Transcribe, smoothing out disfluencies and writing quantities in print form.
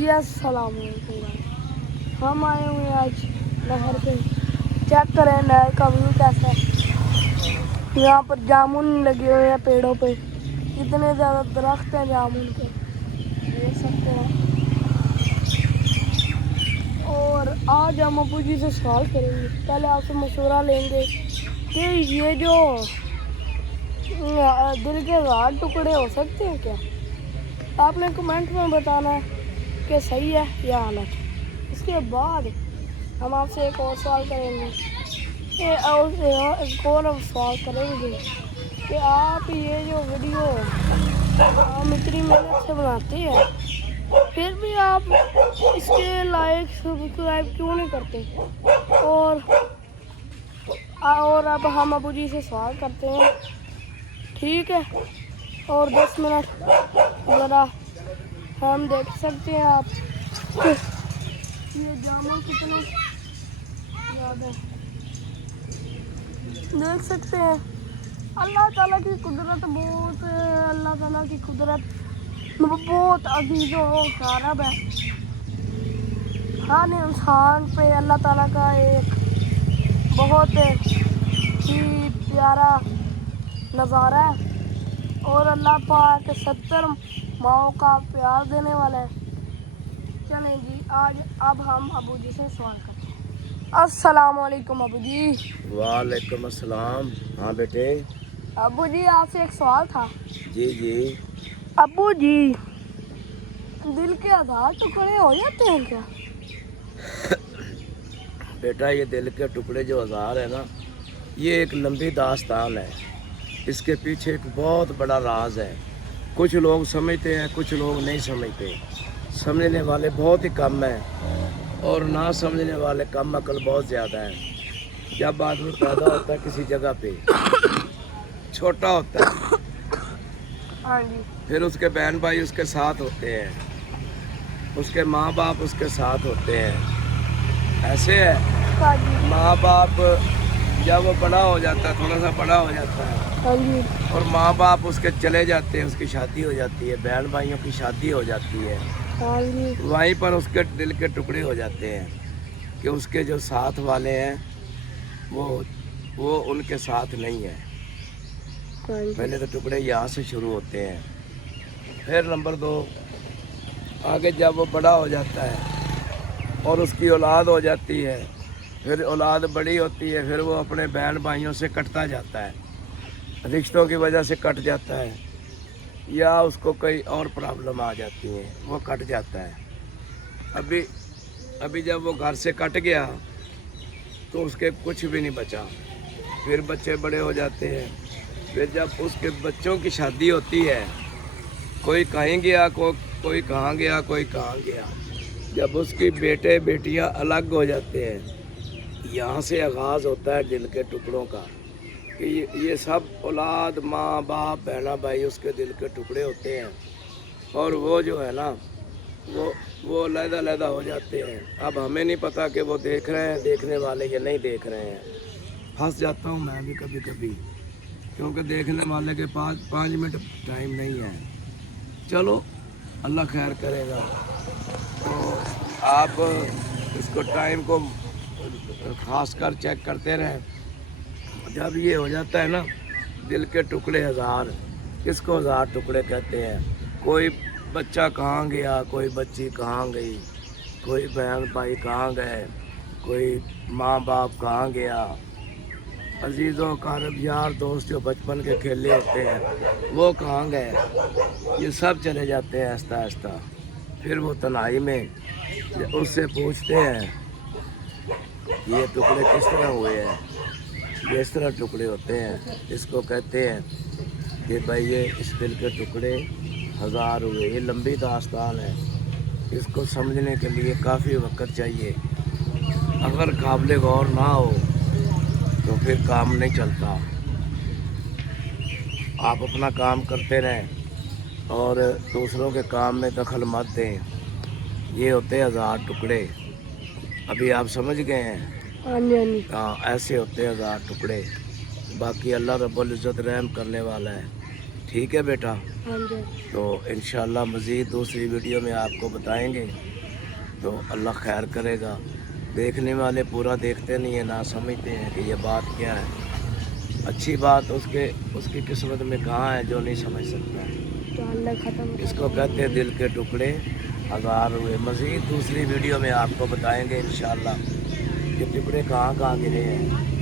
जी अस्सलाम वालेकुम। हम आए हुए हैं आज नहर पे। चेक करें नहर का व्यू कैसा है। यहाँ पर जामुन लगे हुए हैं पेड़ों पे, इतने ज़्यादा दरख्त हैं जामुन के, देख सकते हैं। और आज हम अबू जी से सवाल करेंगे। पहले आपसे मशवरा लेंगे कि ये जो दिल के 1000 टुकड़े हो सकते हैं क्या। आपने कमेंट में बताना है कि सही है या गलत। इसके बाद हम आपसे एक और सवाल करेंगे एक और सवाल करेंगे कि आप ये जो वीडियो हम इतनी मेहनत से बनाते हैं, फिर भी आप इसके लाइक सब्सक्राइब क्यों नहीं करते। और अब हम अबू जी से सवाल करते हैं, ठीक है। और 10 मिनट ज़रा हम देख सकते हैं आप ये जामुन कितने ज़्यादा देख सकते हैं। अल्लाह ताला की कुदरत बहुत, अल्लाह ताला की कुदरत बहुत अजीज़ व ग़ालिब है। हर इंसान पे अल्लाह ताला का एक बहुत ही प्यारा नज़ारा है। और अल्लाह पाक 70 माओ का प्यार देने वाला है। चलें जी, अब हम अबू जी से सवाल करते हैं। अस्सलाम वालेकुम अबू जी। वालेकुम अस्सलाम। हाँ बेटे। अबू जी आपसे एक सवाल था। जी जी। अबू जी, दिल के 1000 टुकड़े हो जाते हैं क्या। बेटा ये दिल के टुकड़े जो 1000 है ना, ये एक लंबी दास्तान है। इसके पीछे एक बहुत बड़ा राज है। कुछ लोग समझते हैं, कुछ लोग नहीं समझते। समझने वाले बहुत ही कम हैं और ना समझने वाले कम अकल बहुत ज़्यादा है। जब आदमी पैदा होता है किसी जगह पे, छोटा होता है, हाँ जी। फिर उसके बहन भाई उसके साथ होते हैं, उसके माँ बाप उसके साथ होते हैं। ऐसे है, हाँ जी। माँ बाप जब वो बड़ा हो जाता है, थोड़ा सा बड़ा हो जाता है, हाँ जी। और माँ बाप उसके चले जाते हैं, उसकी शादी हो जाती है, बहन भाइयों की शादी हो जाती है। हाँ जी। वहीं पर उसके दिल के टुकड़े हो जाते हैं कि उसके जो साथ वाले हैं वो उनके साथ नहीं है। हाँ जी। पहले तो टुकड़े यहाँ से शुरू होते हैं। फिर नंबर 2, आगे जब वो बड़ा हो जाता है और उसकी औलाद हो जाती है, फिर औलाद बड़ी होती है, फिर वो अपने बहन भाइयों से कटता जाता है, रिश्तों की वजह से कट जाता है, या उसको कोई और प्रॉब्लम आ जाती है, वो कट जाता है। अभी जब वो घर से कट गया तो उसके कुछ भी नहीं बचा। फिर बच्चे बड़े हो जाते हैं, फिर जब उसके बच्चों की शादी होती है, कोई कहीं गया, कोई कहाँ गया, कोई कहाँ गया। जब उसकी बेटे बेटियां अलग हो जाते हैं, यहाँ से आगाज़ होता है दिल के टुकड़ों का कि ये सब औलाद, माँ बाप, बहना भाई उसके दिल के टुकड़े होते हैं। और वो जो है ना, वो अलग-अलग हो जाते हैं। अब हमें नहीं पता कि वो देख रहे हैं देखने वाले या नहीं देख रहे हैं। फंस जाता हूँ मैं भी कभी कभी, क्योंकि देखने वाले के पास 5 मिनट टाइम नहीं है। चलो अल्लाह खैर करेगा। तो आप इसको टाइम को खास कर चेक करते रहें। जब ये हो जाता है ना, दिल के टुकड़े 1000, किसको 1000 टुकड़े कहते हैं। कोई बच्चा कहाँ गया, कोई बच्ची कहाँ गई, कोई बहन भाई कहाँ गए, कोई माँ बाप कहाँ गया, अजीज़ों कारब यार दोस्त जो बचपन के खेले होते हैं वो कहाँ गए। ये सब चले जाते हैं आहिस्ता आहिस्ता। फिर वो तन्हाई में उससे पूछते हैं ये टुकड़े किस तरह हुए हैं। ये इस तरह टुकड़े होते हैं। इसको कहते हैं कि भाई ये इस दिल के टुकड़े 1000 हुए। ये लंबी दास्तान है, इसको समझने के लिए काफ़ी वक्त चाहिए। अगर काबिल गौर ना हो तो फिर काम नहीं चलता। आप अपना काम करते रहें और दूसरों के काम में दखल मत दें। ये होते हैं 1000 टुकड़े। अभी आप समझ गए हैं। हाँ जी। हाँ, ऐसे होते हैं 1000 टुकड़े। बाकी अल्लाह रब्बुल इज़्ज़त रहम करने वाला है। ٹھیک ہے بیٹا. ہاں جی. تو انشاءاللہ مزید دوسری ویڈیو میں آپ کو بتائیں گے. تو اللہ خیر کرے گا. دیکھنے والے پورا دیکھتے نہیں ہیں، نہ سمجھتے ہیں کہ یہ بات کیا ہے. اچھی بات اس کی قسمت میں کہاں ہے جو نہیں سمجھ سکتا ہے. تو اللہ ختم اس کو کہتے ہیں دل کے ٹکڑے ہزار ہوئے. مزید دوسری ویڈیو میں آپ کو بتائیں گے انشاءاللہ کہ ٹکڑے کہاں کہاں گرے ہیں.